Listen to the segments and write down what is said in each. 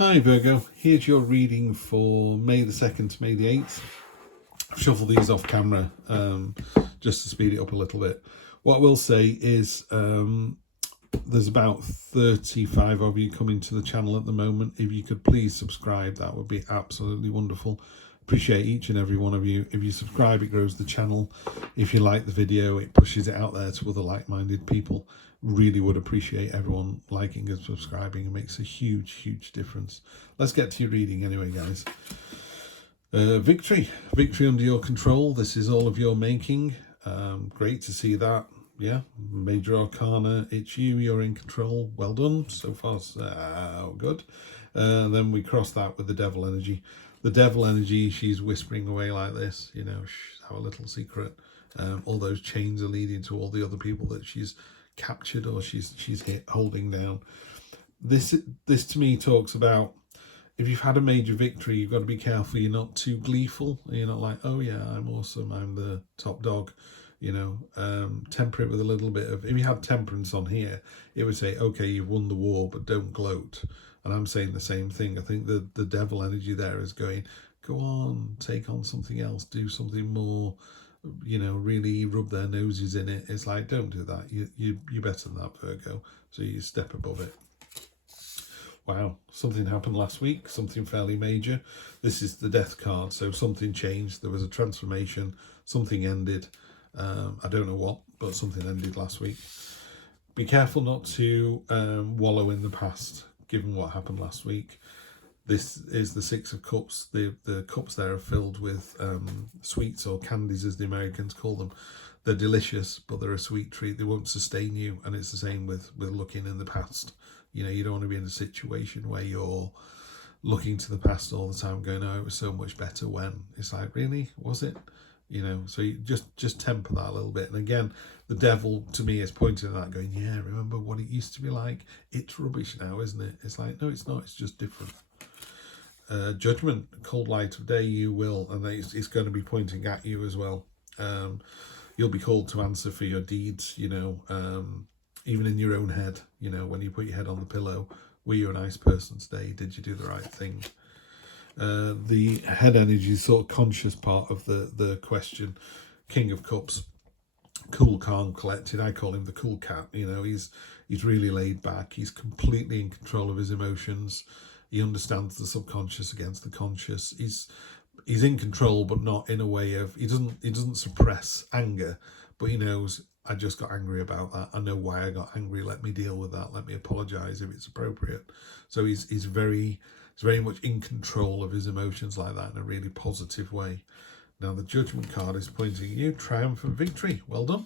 Hi Virgo, here's your reading for May the 2nd to May the 8th. Shuffle these off camera just to speed it up a little bit. What I will say is there's about 35 of you coming to the channel at the moment. If you could please subscribe, that would be absolutely wonderful. Appreciate each and every one of you. If you subscribe, it grows the channel. If you like the video, it pushes it out there to other like-minded people. Really would appreciate everyone liking and subscribing. It makes a huge difference. Let's get to your reading anyway, guys. Victory under your control. This is all of your making. Great to see that. Yeah, Major Arcana, it's you, you're in control. Well done, so far so good. Then we cross that with the Devil energy. The Devil energy, she's whispering away like this, you know, have a little secret. All those chains are leading to all the other people that she's captured or she's holding down. This to me talks about, if you've had a major victory, you've got to be careful you're not too gleeful. You're not like, oh yeah, I'm awesome, I'm the top dog. You know, temper it with a little bit of, if you had temperance on here, it would say, okay, you've won the war, but don't gloat. And I'm saying the same thing. I think the Devil energy there is going, go on, take on something else, do something more, you know, really rub their noses in it. It's like, don't do that. You're better than that, Virgo. So you step above it. Wow, something happened last week, something fairly major. This is the Death card, so something changed. There was a transformation, something ended. I don't know what, but something ended last week. Be careful not to wallow in the past, given what happened last week. This is the Six of Cups. The cups there are filled with sweets, or candies as the Americans call them. They're delicious, but they're a sweet treat. They won't sustain you, and it's the same with looking in the past. You know, you don't want to be in a situation where you're looking to the past all the time going, oh, it was so much better when. It's like, really? Was it? You know, so you just temper that a little bit. And again, the Devil to me is pointing at that going, yeah, remember what it used to be like? It's rubbish now, isn't it? It's like, no, it's not. It's just different. Judgment, cold light of day, you will, and it's going to be pointing at you as well. You'll be called to answer for your deeds, you know, even in your own head, you know, when you put your head on the pillow. Were you a nice person today? Did you do the right thing? The head energy is sort of conscious part of the question. King of Cups, cool, calm, collected. I call him the cool cat. You know, he's really laid back. He's completely in control of his emotions. He understands the subconscious against the conscious. He's in control, but not in a way of, he doesn't suppress anger, but he knows, I just got angry about that. I know why I got angry. Let me deal with that. Let me apologize if it's appropriate. So he's very much in control of his emotions like that in a really positive way. Now the Judgment card is pointing at you, triumph and victory. Well done.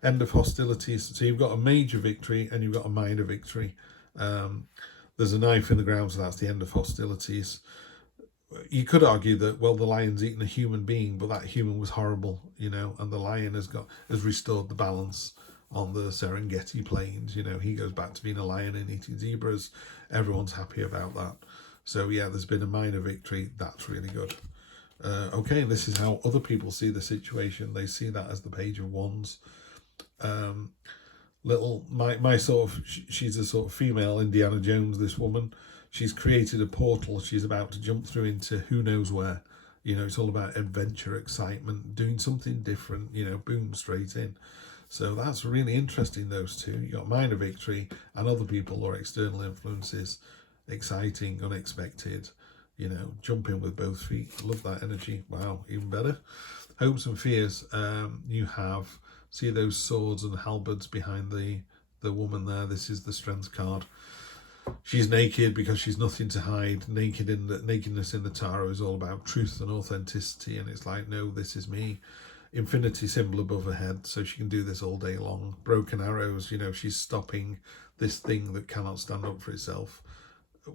End of hostilities. So you've got a major victory and you've got a minor victory. There's a knife in the ground, so that's the end of hostilities. You could argue that, well, the lion's eaten a human being, but that human was horrible, you know, and the lion has restored the balance on the Serengeti plains. You know, he goes back to being a lion and eating zebras. Everyone's happy about that. So yeah, there's been a minor victory. That's really good. Okay, this is how other people see the situation. They see that as the Page of Wands. My sort of, she's a sort of female Indiana Jones, this woman. She's created a portal. She's about to jump through into who knows where. You know, it's all about adventure, excitement, doing something different, you know, boom, straight in. So that's really interesting, those two. You got minor victory and other people or external influences. Exciting, unexpected, you know, jumping with both feet. Love that energy. Wow, even better. Hopes and fears. You have, see those swords and halberds behind the woman there. This is the Strength card. She's naked because she's nothing to hide. Nakedness in the tarot is all about truth and authenticity, and it's like, no, this is me. Infinity symbol above her head, so she can do this all day long. Broken arrows, you know, she's stopping this thing that cannot stand up for itself,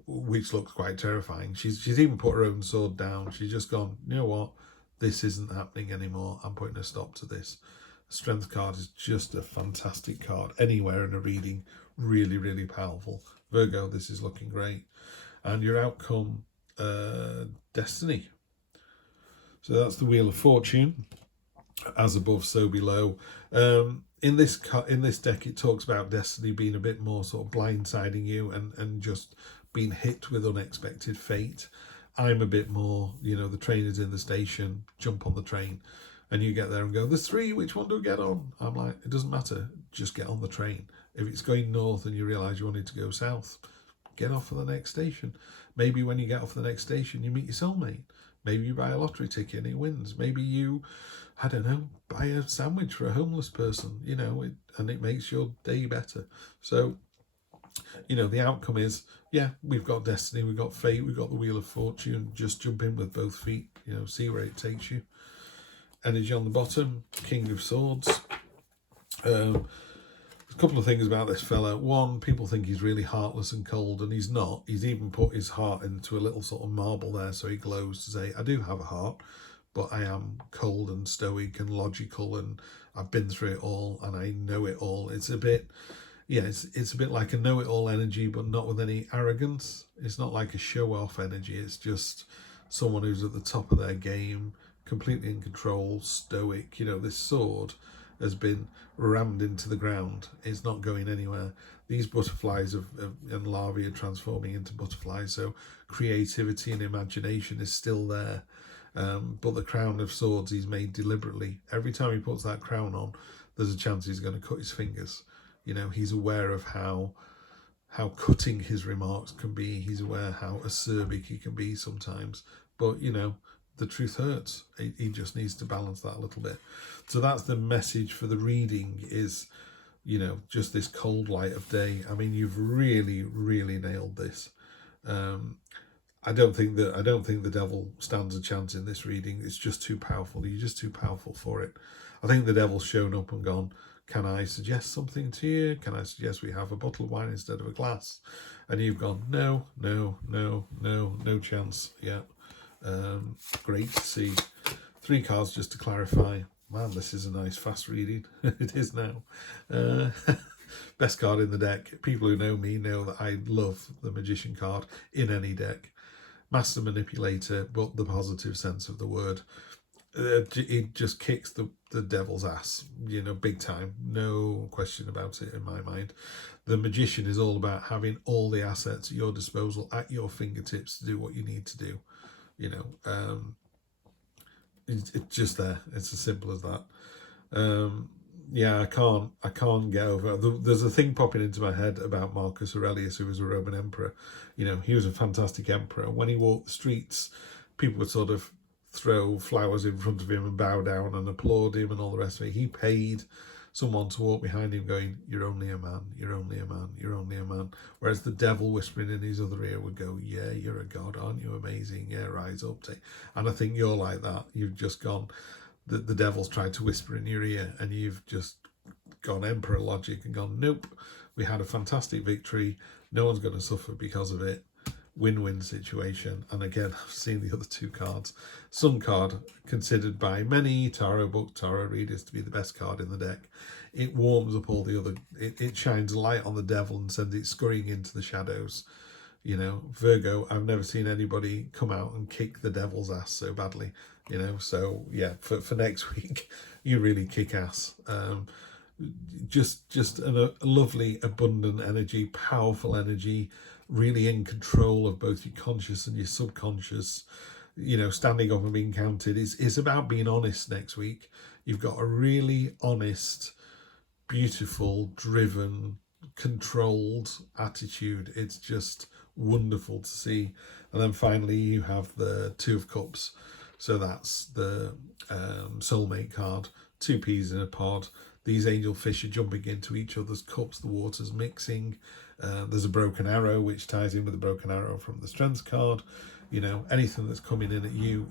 which looks quite terrifying. She's even put her own sword down. She's just gone, you know what, this isn't happening anymore. I'm putting a stop to this. The Strength card is just a fantastic card. Anywhere in a reading, really powerful. Virgo, this is looking great. And your outcome, destiny. So that's the Wheel of Fortune. As above, so below. In this deck, it talks about destiny being a bit more sort of blindsiding you and just been hit with unexpected fate. I'm a bit more, you know, the train is in the station, jump on the train. And you get there and go, there's 3, which one do we get on? I'm like, it doesn't matter, just get on the train. If it's going north and you realise you wanted to go south, get off at the next station. Maybe when you get off the next station, you meet your soulmate. Maybe you buy a lottery ticket and it wins. Maybe you, I don't know, buy a sandwich for a homeless person, you know, and it makes your day better. So, you know, the outcome is, yeah, we've got destiny, we've got fate, we've got the wheel of fortune. Just jump in with both feet, you know, see where it takes you. Energy on the bottom, King of Swords. A couple of things about this fella. One, people think he's really heartless and cold, and he's not. He's even put his heart into a little sort of marble there so he glows to say, I do have a heart, but I am cold and stoic and logical, and I've been through it all and I know it all. It's a bit, yeah, it's a bit like a know-it-all energy, but not with any arrogance. It's not like a show-off energy. It's just someone who's at the top of their game, completely in control, stoic. You know, this sword has been rammed into the ground. It's not going anywhere. These butterflies and larvae are transforming into butterflies, so creativity and imagination is still there. But the crown of swords he's made deliberately. Every time he puts that crown on, there's a chance he's going to cut his fingers. You know, he's aware of how cutting his remarks can be. He's aware how acerbic he can be sometimes. But, you know, the truth hurts. He just needs to balance that a little bit. So that's the message for the reading is, you know, just this cold light of day. I mean, you've really, really nailed this. I don't think the devil stands a chance in this reading. It's just too powerful. You're just too powerful for it. I think the devil's shown up and gone, can I suggest something to you? Can I suggest we have a bottle of wine instead of a glass? And you've gone, no chance. Yeah. Great to see. 3 cards just to clarify. Man, this is a nice fast reading. It is now. Best card in the deck. People who know me know that I love the Magician card in any deck. Master Manipulator, but the positive sense of the word. It just kicks the devil's ass, you know, big time. No question about it in my mind. The Magician is all about having all the assets at your disposal, at your fingertips to do what you need to do. You know, it's just there. It's as simple as that. Yeah, I can't get over it. There's a thing popping into my head about Marcus Aurelius, who was a Roman emperor. You know, he was a fantastic emperor. When he walked the streets, people would sort of throw flowers in front of him and bow down and applaud him and all the rest of it. He paid someone to walk behind him going, you're only a man, you're only a man, you're only a man. Whereas the devil whispering in his other ear would go, yeah, you're a god, aren't you amazing? Yeah, rise up. And I think you're like that. You've just gone, the devil's tried to whisper in your ear and you've just gone emperor logic and gone, nope, we had a fantastic victory. No one's going to suffer because of it. Win-win situation. And again, I've seen the other 2 cards. Sun card, considered by many tarot readers to be the best card in the deck. It warms up all the other, it shines light on the devil and sends it scurrying into the shadows. You know, Virgo, I've never seen anybody come out and kick the devil's ass so badly, you know. So yeah, for next week, you really kick ass. Just a lovely, abundant energy, powerful energy, really in control of both your conscious and your subconscious. You know, standing up and being counted is about being honest next week. You've got a really honest, beautiful, driven, controlled attitude. It's just wonderful to see. And then finally you have the 2 of Cups. So that's the soulmate card. 2 peas in a pod. These angelfish are jumping into each other's cups. The water's mixing. There's a broken arrow, which ties in with the broken arrow from the strength card. You know, anything that's coming in at you,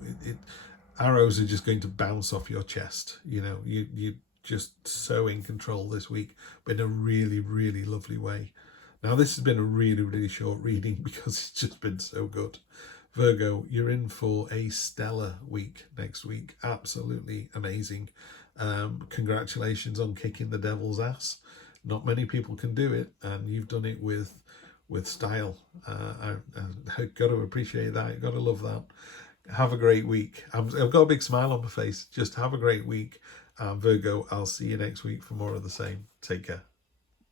arrows are just going to bounce off your chest. You know, you just so in control this week, but in a really, really lovely way. Now, this has been a really, really short reading because it's just been so good. Virgo, you're in for a stellar week next week. Absolutely amazing. Congratulations on kicking the devil's ass. Not many people can do it, and you've done it with style. I've got to appreciate that. You've got to love that. Have a great week. I've got a big smile on my face. Just have a great week. Virgo, I'll see you next week for more of the same. Take care.